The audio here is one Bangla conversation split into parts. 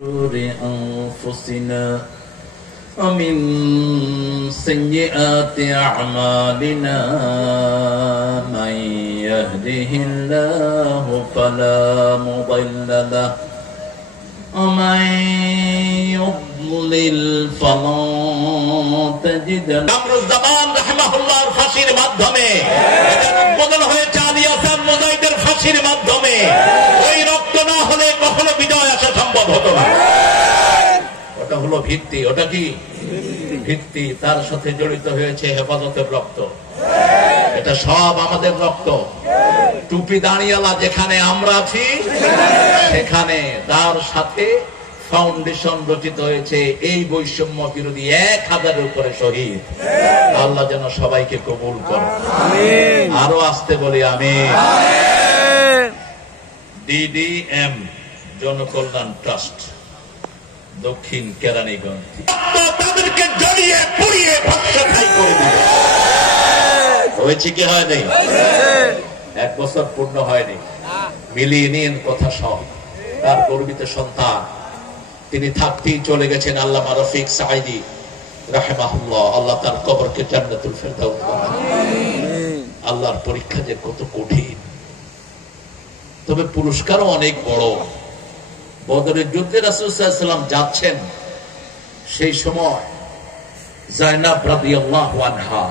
شرور أنفسنا ومن سيئات أعمالنا من يهده الله فلا مضل له ومن يضلل فلا تجد له কামরুজ্জামান রাহিমাহুল্লাহর ফাঁসির মাধ্যমে বদল হয়েছে আলী হাসান মুজাহিদের ফাঁসির মাধ্যমে। ওই রক্ত না হলে কখনো বিজয় আসা সম্ভব হতো না। ওটা হলো ভিত্তি। ওটা কি ভিত্তি? তার সাথে জড়িত হয়েছে হেফাজতের রক্ত। এটা সব আমাদের রক্ত। টুপি দাঁড়িয়ালা যেখানে আমরা আছি সেখানে তার সাথে ফাউন্ডেশন রচিত হয়েছে এই বৈষম্য বিরোধী 1000-এর উপরে শহীদ। আল্লাহ যেন সবাইকে কবুল করে। আরো আসতে বলি আমিন। DDM জনকল্যাণ ট্রাস্ট দক্ষিণ কেরানীগঞ্জ তাদেরকে জড়িয়ে পুড়িয়ে ভস্মখাই করে দিল। হয়েছে কি হয়নি? 1 বছর পূর্ণ হয়নি। মিলিয়ে নিন কথা সব। তার গর্বিত সন্তান, তিনি থাকতেই চলে গেছেন আল্লামা রফিক সাঈদী রাহিমাহুল্লাহ। আল্লাহ তার কবরকে জান্নাতুল ফেরদাউস বানান। আল্লাহর পরীক্ষা যে কত কঠিন, তবে পুরস্কারও অনেক বড়। বদরের যুদ্ধে রাসূল সাল্লাল্লাহু আলাইহি ওয়াসাল্লাম যাচ্ছেন, সেই সময় যায়নাব রাদিয়াল্লাহু আনহা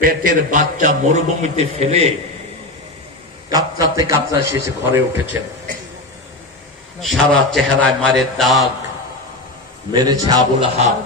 পেটের বাচ্চা মরুভূমিতে ফেলে কাতরাতে কাতরাতে শেষে ঘরে উঠেছেন। সারা চেহারায় মারের দাগ মেরেছে আবু লাহাব।